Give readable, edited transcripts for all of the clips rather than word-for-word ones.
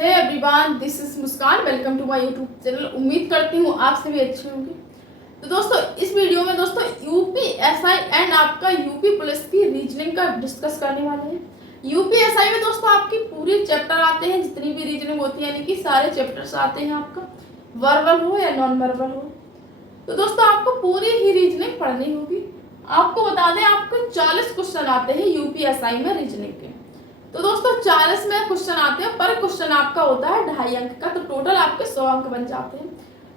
Hey everyone, this is Muskan. Welcome to my YouTube channel. उम्मीद करती हूँ आप सभी अच्छे होंगे। तो दोस्तों, इस वीडियो में दोस्तों यूपीएसआई एंड आपका यूपी पुलिस की रीजनिंग का डिस्कस करने वाले हैं। यूपीएसआई में दोस्तों आपकी पूरी चैप्टर आते हैं, जितनी भी रीजनिंग होती है, यानी कि सारे चैप्टर्स आते हैं आपका, वर्बल हो या नॉन वर्बल हो। तो दोस्तों आपको पूरी ही रीजनिंग पढ़नी होगी। आपको बता दें, आपको 40 क्वेश्चन आते हैं यूपीएसआई में रीजनिंग के। तो दोस्तों 40 में क्वेश्चन आते हैं, पर क्वेश्चन आपका होता है 2.5 अंक का, तो टोटल आपके 100 अंक बन जाते हैं।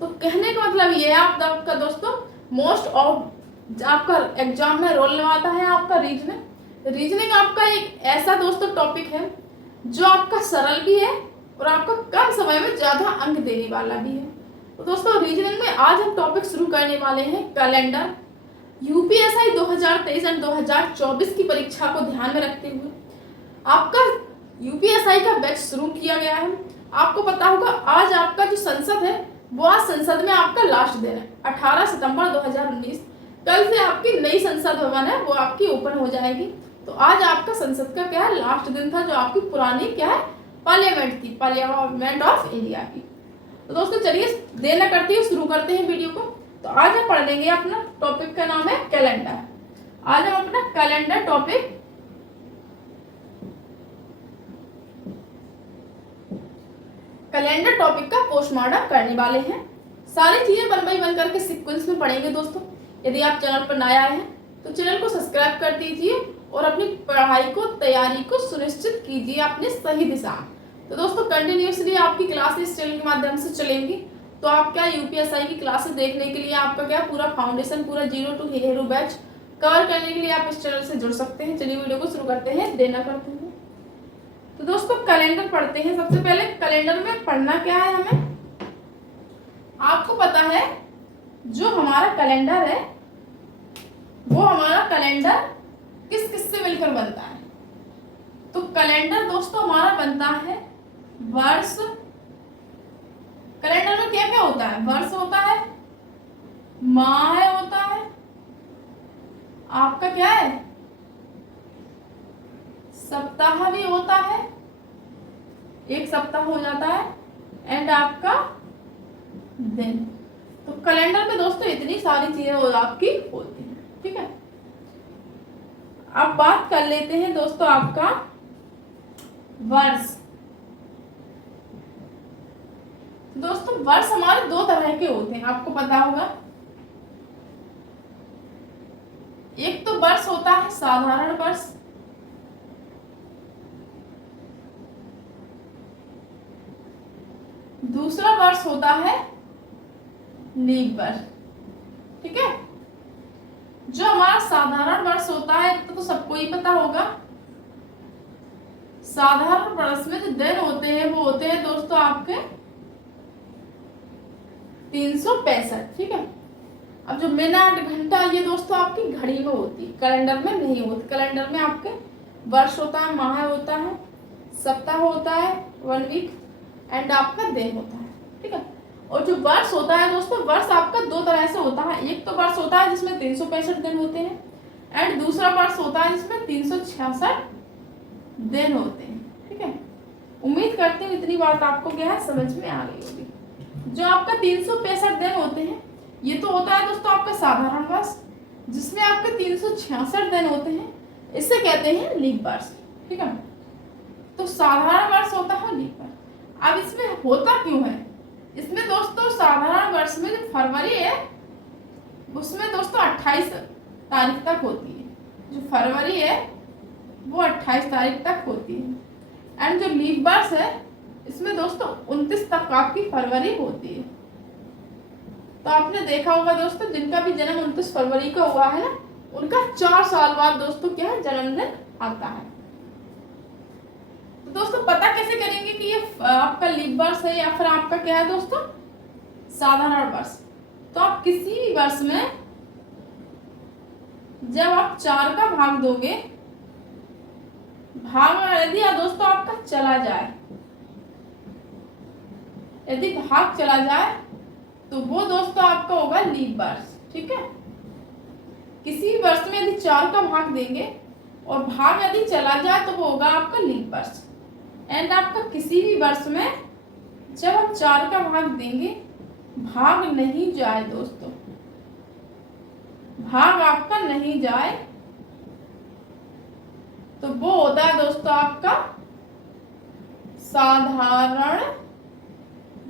तो कहने का मतलब ये है आपका दोस्तों, मोस्ट ऑफ आपका एग्जाम में रोल निभाता है आपका रीजनिंग। रीजनिंग आपका एक ऐसा दोस्तों टॉपिक है जो आपका सरल भी है और आपका कम समय में ज्यादा अंक देने वाला भी है। तो दोस्तों रीजनिंग में आज हम टॉपिक शुरू करने वाले हैं कैलेंडर। यूपीएसआई 2023 एंड 2024 की परीक्षा को ध्यान में रखते हुए आपका यूपीएसआई का बैच शुरू किया गया है। आपको पता होगा आज आपका जो संसद है वो आज संसद में आपका लास्ट दिन है, 18 सितंबर 2019। कल से आपकी नई संसद भवन है वो आपकी ओपन हो जाएगी। तो आज आपका संसद का क्या है, लास्ट दिन था, जो आपकी पुरानी क्या है, पार्लियामेंट थी, पार्लियामेंट ऑफ इंडिया की। तो दोस्तों चलिए देर न करते हुए शुरू करते हैं वीडियो को। तो आज हम पढ़ लेंगे, अपना टॉपिक का नाम है कैलेंडर। आज हम अपना कैलेंडर टॉपिक कैलेंडर टॉपिक का पोस्टमार्टम करने वाले हैं। सारी चीजें वन बाई वन करके सीक्वेंस में पढ़ेंगे दोस्तों। यदि आप चैनल पर नए आए हैं तो चैनल को सब्सक्राइब कर दीजिए और अपनी पढ़ाई को, तैयारी को सुनिश्चित कीजिए अपने सही दिशा। तो दोस्तों कंटिन्यूसली आपकी क्लासेस चैनल के माध्यम से चलेंगी। तो आप क्या यूपीएसआई की क्लासेस देखने के लिए आपका क्या पूरा फाउंडेशन, पूरा 0 to हीरो बैच कवर करने के लिए आप इस चैनल से जुड़ सकते हैं। चलिए वीडियो को शुरू करते हैं, देना करते हैं। तो दोस्तों कैलेंडर पढ़ते हैं। सबसे पहले कैलेंडर में पढ़ना क्या है हमें, आपको पता है जो हमारा कैलेंडर है वो हमारा कैलेंडर किस किस से मिलकर बनता है। तो कैलेंडर दोस्तों हमारा बनता है वर्ष। कैलेंडर में क्या क्या होता है, वर्ष होता है, माह होता है, आपका क्या है, सप्ताह भी होता है, एक सप्ताह हो जाता है, एंड आपका दिन। तो कैलेंडर में दोस्तों इतनी सारी चीजें आपकी होती हैं, ठीक है। अब बात कर लेते हैं दोस्तों आपका वर्ष। दोस्तों वर्ष हमारे 2 तरह के होते हैं, आपको पता होगा। एक तो वर्ष होता है साधारण वर्ष, दूसरा वर्ष होता है लीप वर्ष, ठीक है। जो हमारा साधारण वर्ष होता है तो सबको ही पता होगा। साधारण वर्ष में जो दिन होते हैं वो होते हैं दोस्तों आपके 365, ठीक है। अब जो मिनट, घंटा, ये दोस्तों आपकी घड़ी में होती, कैलेंडर में नहीं होती। कैलेंडर में आपके वर्ष होता है, माह होता है, सप्ताह होता है, 1 वीक, एंड आपका दिन होता है, ठीक है। और जो वर्ष होता है दोस्तों, वर्ष आपका 2 तरह से होता है। एक तो वर्ष होता है जिसमें 365 दिन होते हैं, एंड दूसरा वर्ष होता है जिसमें 366 दिन होते हैं, ठीक है। उम्मीद करती हूँ इतनी बात आपको क्या है, समझ में आ गई होगी। जो आपका 365 दिन होते हैं ये तो होता है दोस्तों आपका साधारण वर्ष, जिसमें आपके 366 दिन होते हैं, इसे कहते हैं लीप वर्ष, ठीक है। तो साधारण वर्ष होता है लीप वर्ष। अब इसमें होता क्यों है, इसमें दोस्तों साधारण वर्ष में जो फरवरी है उसमें दोस्तों 28 तारीख तक होती है। जो फरवरी है वो 28 तारीख तक होती है, एंड जो लीप वर्ष है इसमें दोस्तों 29 तक आपकी फरवरी होती है। तो आपने देखा होगा दोस्तों, जिनका भी जन्म 29 फरवरी का हुआ है ना, उनका 4 साल बाद दोस्तों क्या है, जन्मदिन आता है। तो दोस्तों पता कैसे करेंगे कि ये आपका लीप वर्ष है या फिर आपका क्या है दोस्तों, साधारण वर्ष। तो आप किसी भी वर्ष में जब आप 4 का भाग दोगे, भाग यदि दोस्तों आपका चला जाए, यदि भाग चला जाए तो वो दोस्तों आपका होगा लीप वर्ष, ठीक है। किसी वर्ष में यदि 4 का भाग देंगे और भाग यदि चला जाए तो वो होगा आपका लीप वर्ष। एंड आपका किसी भी वर्ष में जब आप 4 का भाग देंगे, भाग नहीं जाए दोस्तों, भाग आपका नहीं जाए, तो वो होता है दोस्तों आपका साधारण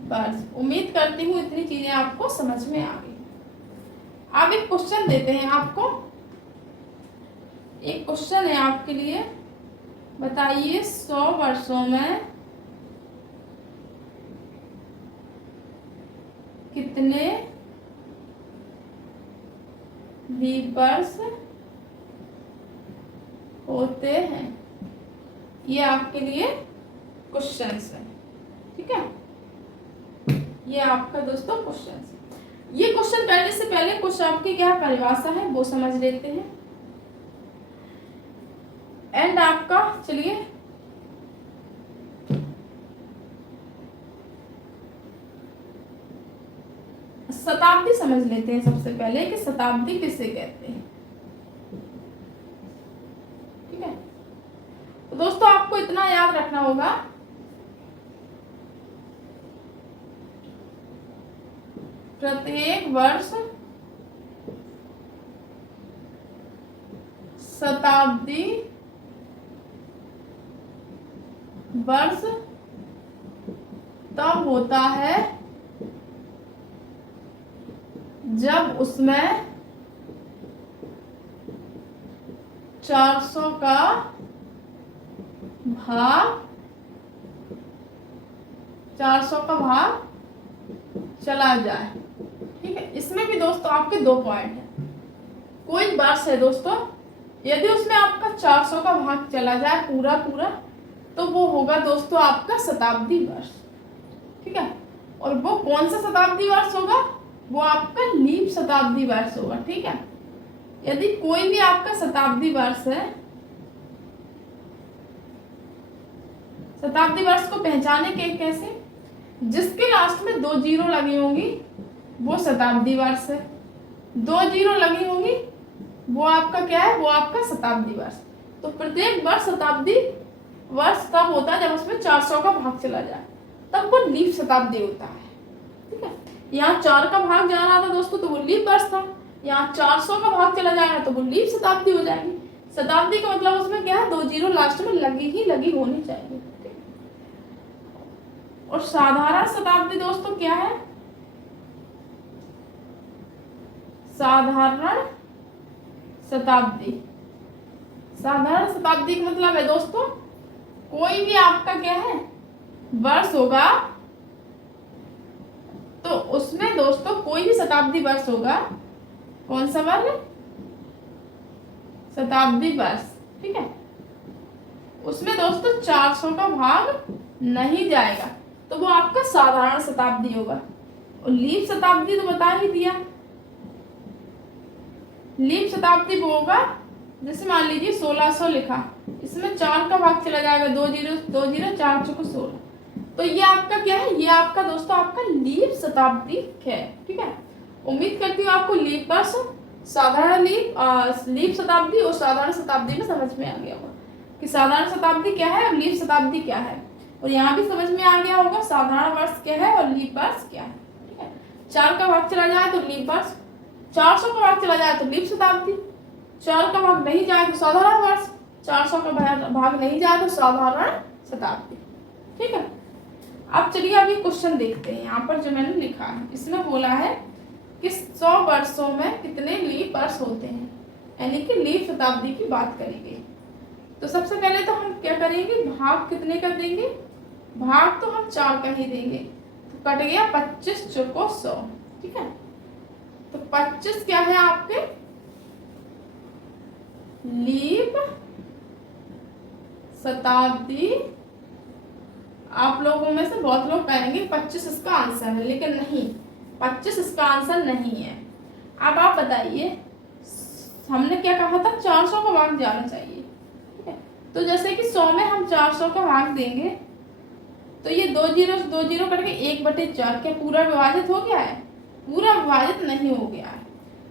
वर्ष। उम्मीद करती हूँ इतनी चीजें आपको समझ में आ गई। अब एक क्वेश्चन देते हैं आपको, एक क्वेश्चन है आपके लिए, बताइए 100 वर्षों में कितने लीप वर्ष होते हैं। ये आपके लिए क्वेश्चन है, ठीक है, ये आपका दोस्तों क्वेश्चन है। ये क्वेश्चन करने से पहले कुछ आपकी क्या परिभाषा है वो समझ लेते हैं। एंड आपका चलिए शताब्दी समझ लेते हैं सबसे पहले कि शताब्दी किसे कहते हैं, ठीक है। तो दोस्तों आपको इतना याद रखना होगा, प्रत्येक वर्ष शताब्दी वर्ष तब होता है जब उसमें 400 का भाग चला जाए, ठीक है। इसमें भी दोस्तों आपके 2 पॉइंट है। कोई वर्ष है दोस्तों, यदि उसमें आपका 400 का भाग चला जाए पूरा तो वो होगा दोस्तों आपका शताब्दी वर्ष, ठीक है। और वो कौन सा शताब्दी वर्ष होगा, वो आपका लीप शताब्दी वर्ष होगा, ठीक है। यदि कोई भी आपका शताब्दी वर्ष है, शताब्दी वर्ष को पहचाने के कैसे, जिसके लास्ट में 2 जीरो लगी होंगी वो शताब्दी वर्ष है, 2 जीरो लगी होंगी वो आपका क्या है, वो आपका शताब्दी वर्ष। तो प्रत्येक वर्ष शताब्दी वर्ष तब होता है जब उसमें 400 का भाग चला जाए, तब वो लीप शताब्दी होता है, ठीक है। यहाँ 4 का भाग जा रहा था दोस्तों तो वो लीप वर्ष था, यहाँ 400 का भाग चला जाएगा तो वो लीप शताब्दी हो जाएगी। शताब्दी का मतलब उसमें क्या है, 2 जीरो लास्ट में लगी होनी चाहिए, ठीक। और साधारण शताब्दी दोस्तों क्या है, साधारण शताब्दी का मतलब है दोस्तों कोई भी आपका क्या है वर्ष होगा, तो उसमें दोस्तों कोई भी शताब्दी वर्ष होगा, कौन सा वर्ष, शताब्दी वर्ष, ठीक है। उसमें दोस्तों 400 का भाग नहीं जाएगा तो वो आपका साधारण शताब्दी होगा। और लीप शताब्दी तो बता ही दिया, लीप शताब्दी वो होगा जैसे मान लीजिए 1600 लिखा, इसमें 4 का भाग चला जाएगा, 2 जीरो 4 चौको 16, तो ये आपका क्या है, ये आपका दोस्तों आपका लीप शताब्दी है, ठीक है। उम्मीद करती हूँ आपको लीप वर्ष, साधारण लीप शताब्दी और साधारण शताब्दी में समझ में आ गया होगा कि साधारण शताब्दी क्या है और लीप शताब्दी क्या है। और यहाँ भी समझ में आ गया होगा साधारण वर्ष क्या है और लीप वर्ष क्या है, ठीक है। 4 का भाग चला जाए तो लीप वर्ष, 400 का भाग चला जाए तो लीप शताब्दी, 4 का भाग नहीं जाए तो साधारण वर्ष, 400 का भाग नहीं जाए तो साधारण शताब्दी, ठीक है। अब चलिए अभी क्वेश्चन देखते हैं। यहाँ पर जो मैंने लिखा है इसमें बोला है कि 100 वर्षों में कितने लीप वर्ष होते हैं, यानी कि लीप शताब्दी की बात करेंगे। तो सबसे पहले तो हम क्या करेंगे, भाग कितने का देंगे, भाग तो हम 4 का ही देंगे, तो कट गया 25 चौको 100, ठीक है। तो 25 क्या है आपके लीप शताब्दी। आप लोगों में से बहुत लोग कहेंगे 25 इसका आंसर है, लेकिन नहीं, 25 इसका आंसर नहीं है। अब आप बताइए, हमने क्या कहा था, 400 का भाग जाना चाहिए, ठीक है। तो जैसे कि 100 में हम 400 का भाग देंगे तो ये 2 जीरो करके 1/4 क्या पूरा विभाजित हो गया है, पूरा विभाजित नहीं हो गया है।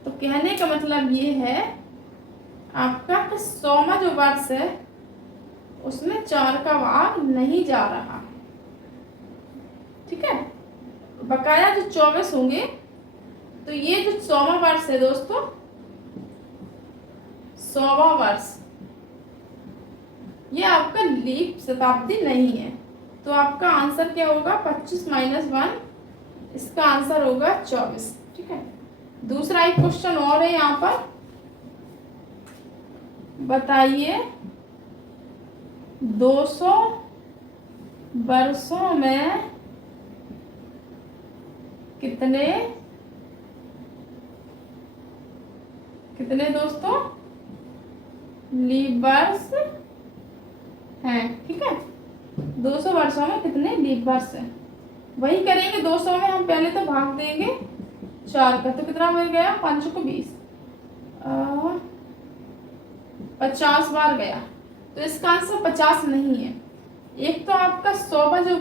तो कहने का मतलब ये है आपका 100वां जो वर्ष है उसमें 4 का भाग नहीं जा रहा। ठीक है, बकाया जो 24 होंगे, तो ये जो 100वां वर्ष है दोस्तों, 100वां वर्ष, ये आपका लीप शताब्दी नहीं है। तो आपका आंसर क्या होगा? 25 - 1, इसका आंसर होगा 24। ठीक है, दूसरा एक क्वेश्चन और है यहाँ पर, बताइए 200 वर्षों में कितने दोस्तों लीप वर्ष हैं? ठीक है, 200 वर्षों में कितने लीप वर्ष हैं? वही करेंगे, 200 में हम पहले तो भाग देंगे 4 का, तो कितना मिल गया? 5 को 20, 50 बार गया। तो इसका आंसर 50 नहीं है। एक तो आपका 100वां जो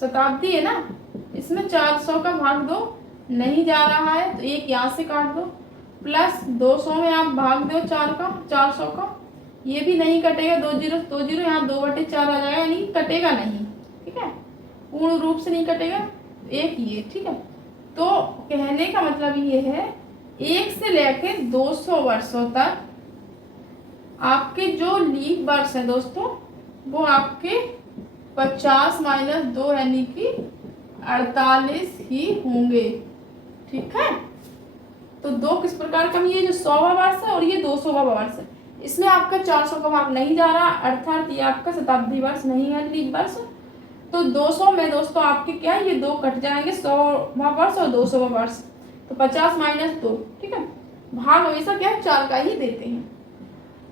शताब्दी है ना, इसमें 400 का भाग 2 नहीं जा रहा है, तो एक यहाँ से काट दो, प्लस 200 में आप भाग दो 4 का, 400 का, ये भी नहीं कटेगा, 2 जीरो 2 जीरो, यहाँ 2/4 आ जाएगा, यानी कटेगा नहीं। ठीक है, पूर्ण रूप से नहीं कटेगा, एक ये। ठीक है, तो कहने का मतलब ये है 1 से लेके 200 वर्षों तक आपके जो लीप वर्ष है दोस्तों, वो आपके 50 - 2 यानी कि 48 ही होंगे। ठीक है, तो 2 किस प्रकार का? ये जो 100वां वर्ष है और ये 200वां वर्ष है, इसमें आपका 400 का भाग नहीं जा रहा, अर्थात ये आपका शताब्दी वर्ष नहीं है, लीप वर्ष। तो 200 में दोस्तों आपके क्या है, ये 2 कट जाएंगे, 100वां वर्ष और 200वां वर्ष, तो 50 - 2। ठीक है, भाग हमेशा क्या है, 4 का ही देते हैं।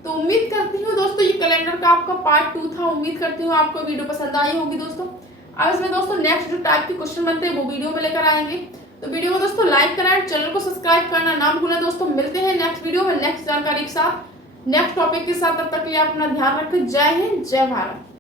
तो उम्मीद करती हूँ दोस्तों ये कैलेंडर का आपका पार्ट 2 था। उम्मीद करती हूँ आपको वीडियो पसंद आई होगी दोस्तों। अब इसमें दोस्तों नेक्स्ट जो टाइप के क्वेश्चन बनते हैं वो वीडियो में लेकर आएंगे। तो वीडियो को दोस्तों लाइक करें, चैनल को सब्सक्राइब करना ना भूलें दोस्तों। मिलते हैं नेक्स्ट वीडियो में नेक्स्ट जानकारी के साथ, नेक्स्ट टॉपिक के साथ। तब तक के लिए अपना ध्यान रखें। जय हिंद, जय भारत।